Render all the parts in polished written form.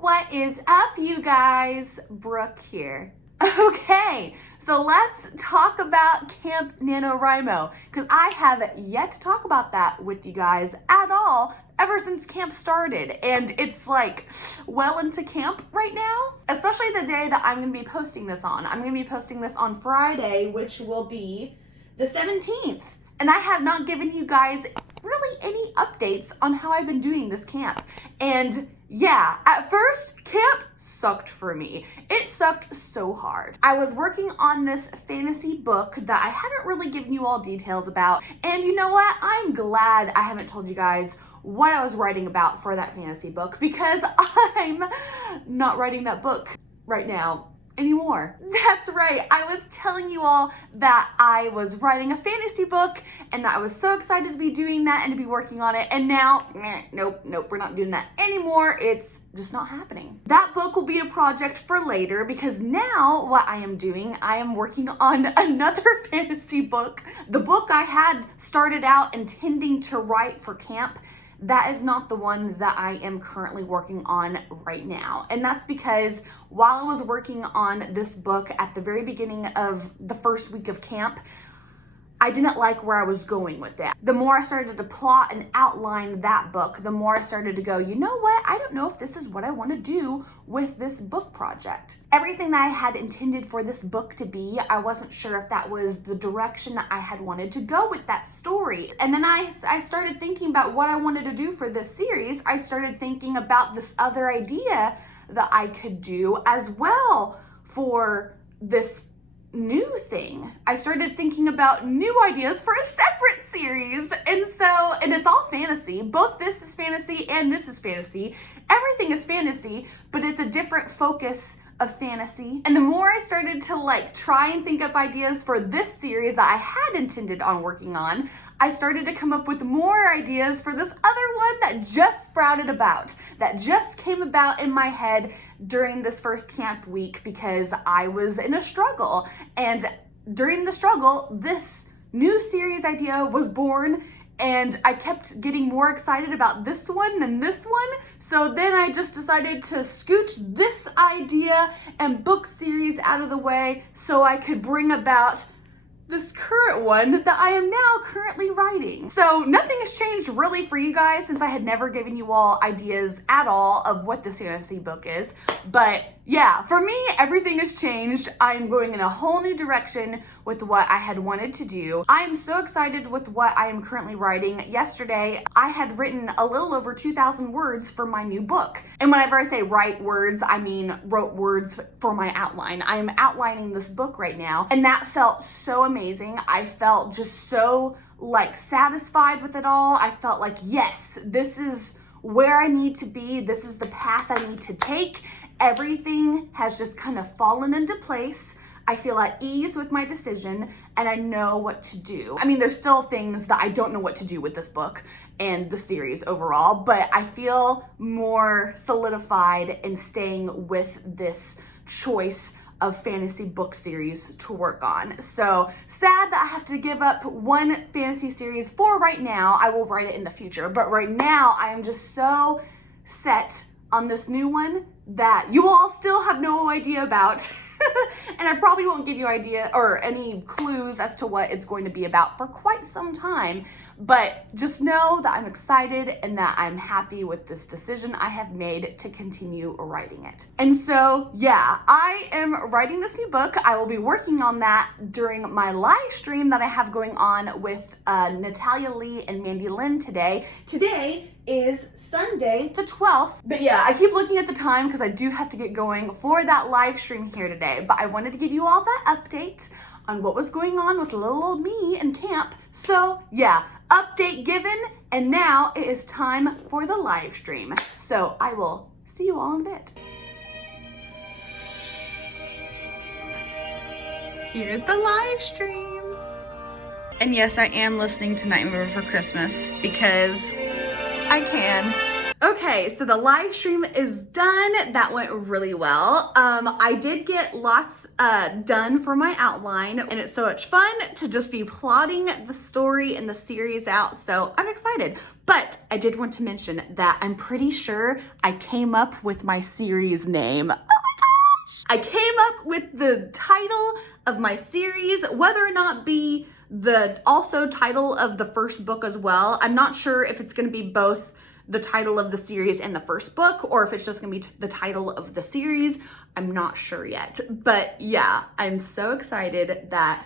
What is up, you guys? Brooke here. Okay, so let's talk about Camp NaNoWriMo, because I have yet to talk about that with you guys at all ever since camp started, and it's like well into camp right now, especially the day that I'm going to be posting this on. I'm going to be posting this on Friday, which will be the 17th, and I have not given you guys really any updates on how I've been doing this camp. And yeah, at first, camp sucked for me. It sucked so hard. I was working on this fantasy book that I haven't really given you all details about. And you know what? I'm glad I haven't told you guys what I was writing about for that fantasy book, because I'm not writing that book right now anymore. That's right. I was telling you all that I was writing a fantasy book and that I was so excited to be doing that and to be working on it. And now, nope, we're not doing that anymore. It's just not happening. That book will be a project for later, because now what I am doing, I am working on another fantasy book. The book I had started out intending to write for camp, that is not the one that I am currently working on right now. And that's because while I was working on this book at the very beginning of the first week of camp, I didn't like where I was going with it. The more I started to plot and outline that book, the more I started to go, you know what? I don't know if this is what I want to do with this book project. Everything that I had intended for this book to be, I wasn't sure if that was the direction that I had wanted to go with that story. And then I started thinking about what I wanted to do for this series. I started thinking about this other idea that I could do as well for this new thing. I started thinking about new ideas for a separate series. And it's all fantasy. Both this is fantasy and this is fantasy. Everything is fantasy, but it's a different focus of fantasy. And the more I started to try and think up ideas for this series that I had intended on working on, I started to come up with more ideas for this other one that just sprouted about, that just came about in my head during this first camp week, because I was in a struggle. And during the struggle, this new series idea was born, and I kept getting more excited about this one than this one. So then I just decided to scooch this idea and book series out of the way so I could bring about this current one that I am now currently writing. So nothing has changed really for you guys, since I had never given you all ideas at all of what this fantasy book is. But yeah, for me, everything has changed. I'm going in a whole new direction with what I had wanted to do. I am so excited with what I am currently writing. Yesterday, I had written a little over 2,000 words for my new book. And whenever I say write words, I mean wrote words for my outline. I am outlining this book right now, and that felt so amazing. I felt just so satisfied with it all. I felt like, yes, this is where I need to be. This is the path I need to take. Everything has just kind of fallen into place. I feel at ease with my decision, and I know what to do. I mean, there's still things that I don't know what to do with this book and the series overall, but I feel more solidified in staying with this choice of fantasy book series to work on. So sad that I have to give up one fantasy series for right now. I will write it in the future, but right now I am just so set on this new one that you all still have no idea about. And I probably won't give you idea or any clues as to what it's going to be about for quite some time. But just know that I'm excited and that I'm happy with this decision I have made to continue writing it. And so, yeah, I am writing this new book. I will be working on that during my live stream that I have going on with Natalia Lee and Mandy Lynn today. Today is Sunday the 12th. But yeah, I keep looking at the time because I do have to get going for that live stream here today. But I wanted to give you all that update on what was going on with little old me in camp. So yeah, update given, and now it is time for the live stream. So I will see you all in a bit. Here's the live stream. And yes, I am listening to Nightmare Before Christmas because I can. Okay, so the live stream is done. That went really well. I did get lots done for my outline, and it's so much fun to just be plotting the story and the series out, so I'm excited. But I did want to mention that I'm pretty sure I came up with my series name. Oh my gosh! I came up with the title of my series, whether or not be the also title of the first book as well. I'm not sure if it's gonna be both the title of the series and the first book, or if it's just gonna be the title of the series. I'm not sure yet, but yeah, I'm so excited that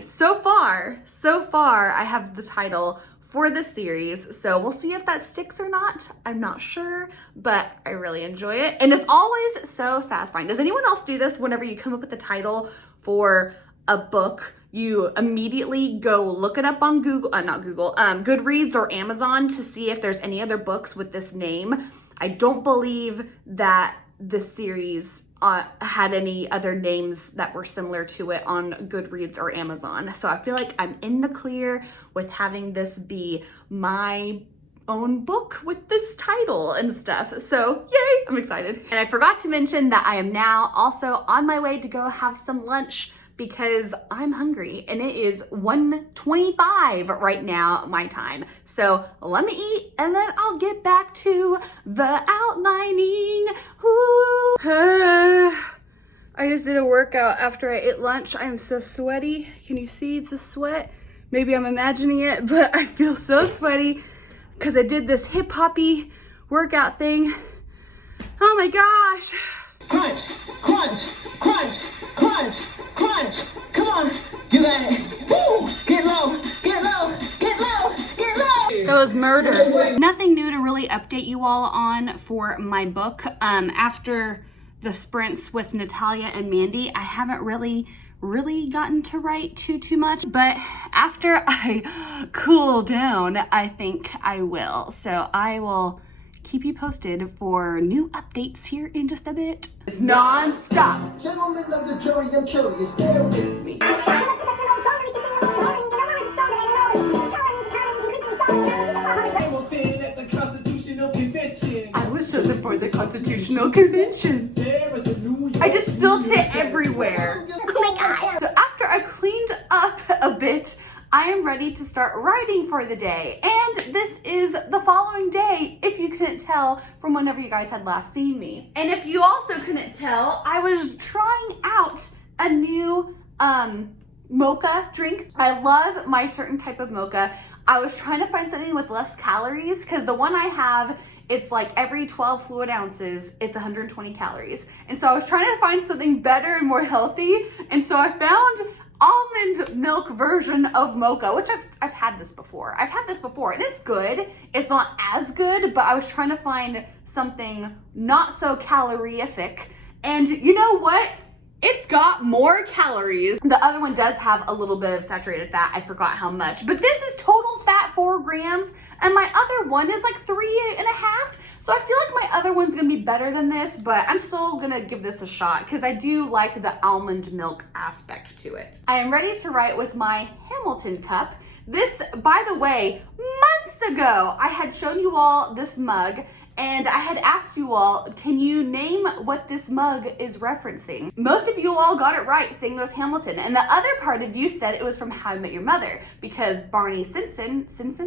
so far, I have the title for the series. So we'll see if that sticks or not. I'm not sure, but I really enjoy it. And it's always so satisfying. Does anyone else do this whenever you come up with the title for a book? You immediately go look it up on Goodreads or Amazon to see if there's any other books with this name. I don't believe that the series had any other names that were similar to it on Goodreads or Amazon. So I feel like I'm in the clear with having this be my own book with this title and stuff. So yay, I'm excited. And I forgot to mention that I am now also on my way to go have some lunch because I'm hungry, and it is 1:25 right now, my time. So let me eat, and then I'll get back to the outlining. I just did a workout after I ate lunch. I'm so sweaty. Can you see the sweat? Maybe I'm imagining it, but I feel so sweaty because I did this hip-hoppy workout thing. Oh my gosh. Crunch, crunch, crunch, crunch, crunch. Come on, you got it. Woo! Get low, get low, get low, get low. That was murder. Nothing new to really update you all on for my book. After the sprints with Natalia and Mandy, I haven't really gotten to write too much, but after I cool down, I think I will. So I will keep you posted for new updates here in just a bit. It's non-stop. Gentlemen of the jury, I'm curious, bear with me. Hamilton at the Constitutional Convention. I was chosen for the Constitutional Convention. There is a New York. I just spilled it everywhere. Oh my God. So after I cleaned up a bit, I am ready to start writing for the day. And this is the following day, if you couldn't tell from whenever you guys had last seen me. And if you also couldn't tell, I was trying out a new mocha drink. I love my certain type of mocha. I was trying to find something with less calories because the one I have, it's like every 12 fluid ounces, it's 120 calories. And so I was trying to find something better and more healthy. And so I found almond milk version of mocha, which I've had this before. I've had this before and it's good. It's not as good, but I was trying to find something not so calorific. And you know what? It's got more calories. The other one does have a little bit of saturated fat. I forgot how much, but this is total fat 4 grams. And my other one is like 3.5. So I feel like my other one's gonna be better than this, but I'm still gonna give this a shot because I do like the almond milk aspect to it. I am ready to write with my Hamilton cup. This, by the way, months ago, I had shown you all this mug and I had asked you all, can you name what this mug is referencing? Most of you all got it right, saying it was Hamilton. And the other part of you said it was from How I Met Your Mother, because Barney Stinson says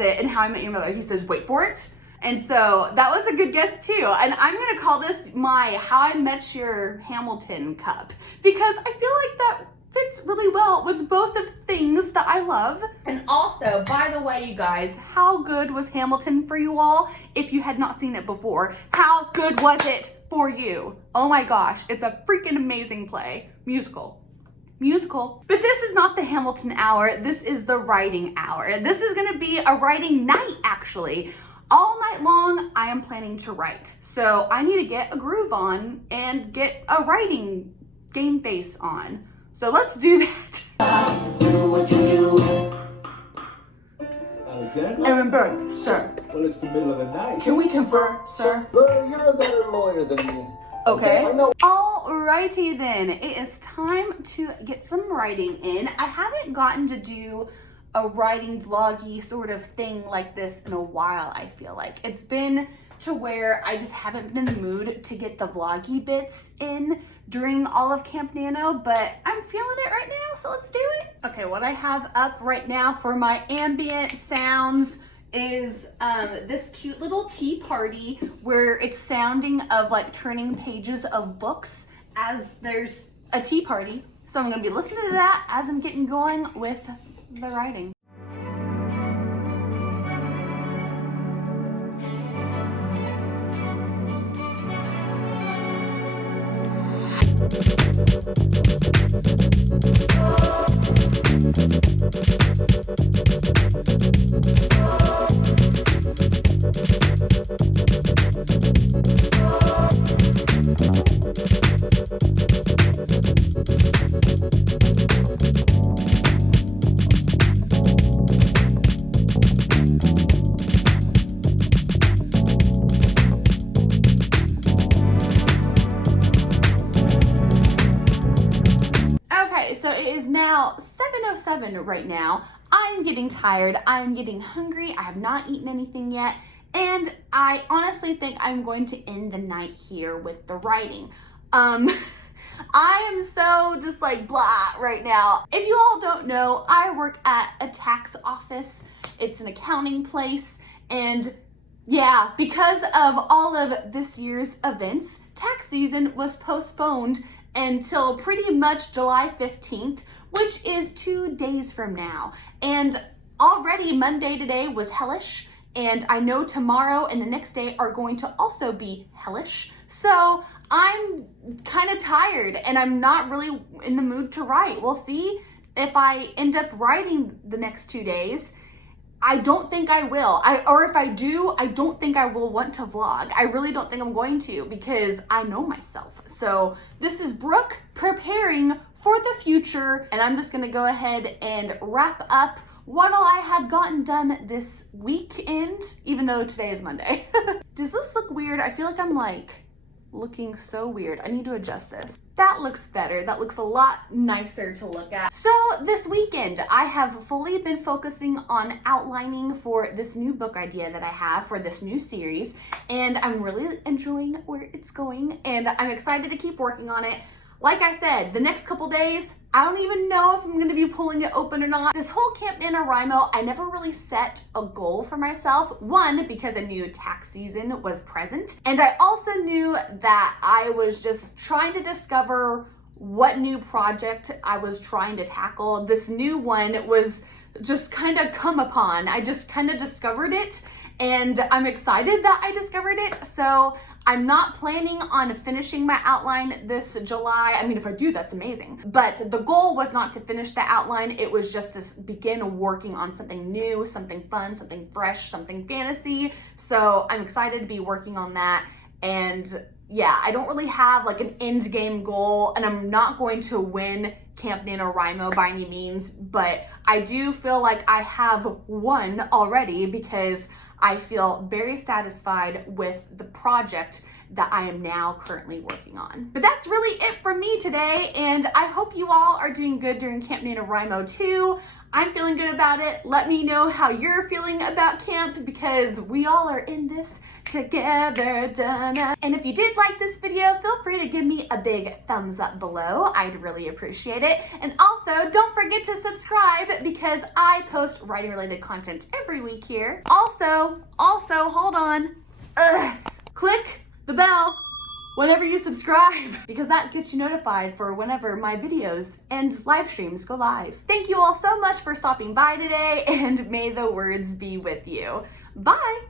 it in How I Met Your Mother. He says, wait for it. And so that was a good guess too. And I'm gonna call this my How I Met Your Hamilton cup, because I feel like that fits really well with both of things that I love. And also, by the way, you guys, how good was Hamilton for you all? If you had not seen it before, how good was it for you? Oh my gosh, it's a freaking amazing play. Musical. But this is not the Hamilton hour, this is the writing hour. This is gonna be a writing night, actually. All night long, I am planning to write. So I need to get a groove on and get a writing game face on. So let's do that. Do what you do. Alexander? Aaron Burr, sir. Well, it's the middle of the night. Can we confer, sir? Burr, you're a better lawyer than me. Okay. I know. Alrighty then. It is time to get some writing in. I haven't gotten to do a writing vloggy sort of thing like this in a while, I feel like. It's been to where I just haven't been in the mood to get the vloggy bits in during all of Camp Nano, but I'm feeling it right now, so let's do it. Okay, what I have up right now for my ambient sounds is this cute little tea party where it's sounding of like turning pages of books as there's a tea party. So I'm gonna be listening to that as I'm getting going with the writing. So it is now 7:07 right now. I'm getting tired, I'm getting hungry, I have not eaten anything yet, and I honestly think I'm going to end the night here with the writing. I am so just like blah right now. If you all don't know, I work at a tax office. It's an accounting place, and yeah, because of all of this year's events, tax season was postponed until pretty much July 15th, which is 2 days from now. And already Monday today was hellish, and I know tomorrow and the next day are going to also be hellish. So I'm kind of tired and I'm not really in the mood to write. We'll see if I end up writing the next 2 days. I don't think I will. Or if I do, I don't think I will want to vlog. I really don't think I'm going to because I know myself. So this is Brooke preparing for the future, and I'm just gonna go ahead and wrap up what all I had gotten done this weekend, even though today is Monday. Does this look weird? I feel like I'm like looking so weird. I need to adjust this. That looks better. That looks a lot nicer to look at. So this weekend, I have fully been focusing on outlining for this new book idea that I have for this new series, and I'm really enjoying where it's going, and I'm excited to keep working on it. Like I said, the next couple days, I don't even know if I'm going to be pulling it open or not. This whole Camp NaNoWriMo, I never really set a goal for myself. One, because I knew tax season was present. And I also knew that I was just trying to discover what new project I was trying to tackle. This new one was just kind of come upon. I just kind of discovered it, and I'm excited that I discovered it. So I'm not planning on finishing my outline this July. I mean, if I do, that's amazing. But the goal was not to finish the outline. It was just to begin working on something new, something fun, something fresh, something fantasy. So I'm excited to be working on that. And yeah, I don't really have like an end game goal, and I'm not going to win Camp NaNoWriMo by any means, but I do feel like I have won already because I feel very satisfied with the project that I am now currently working on. But that's really it for me today, and I hope you all are doing good during Camp NaNoWriMo too. I'm feeling good about it. Let me know how you're feeling about camp, because we all are in this together. Dun-dun. And if you did like this video, feel free to give me a big thumbs up below. I'd really appreciate it. And also, don't forget to subscribe because I post writing related content every week here. Also, hold on. Click the bell whenever you subscribe, because that gets you notified for whenever my videos and live streams go live. Thank you all so much for stopping by today, and may the words be with you. Bye.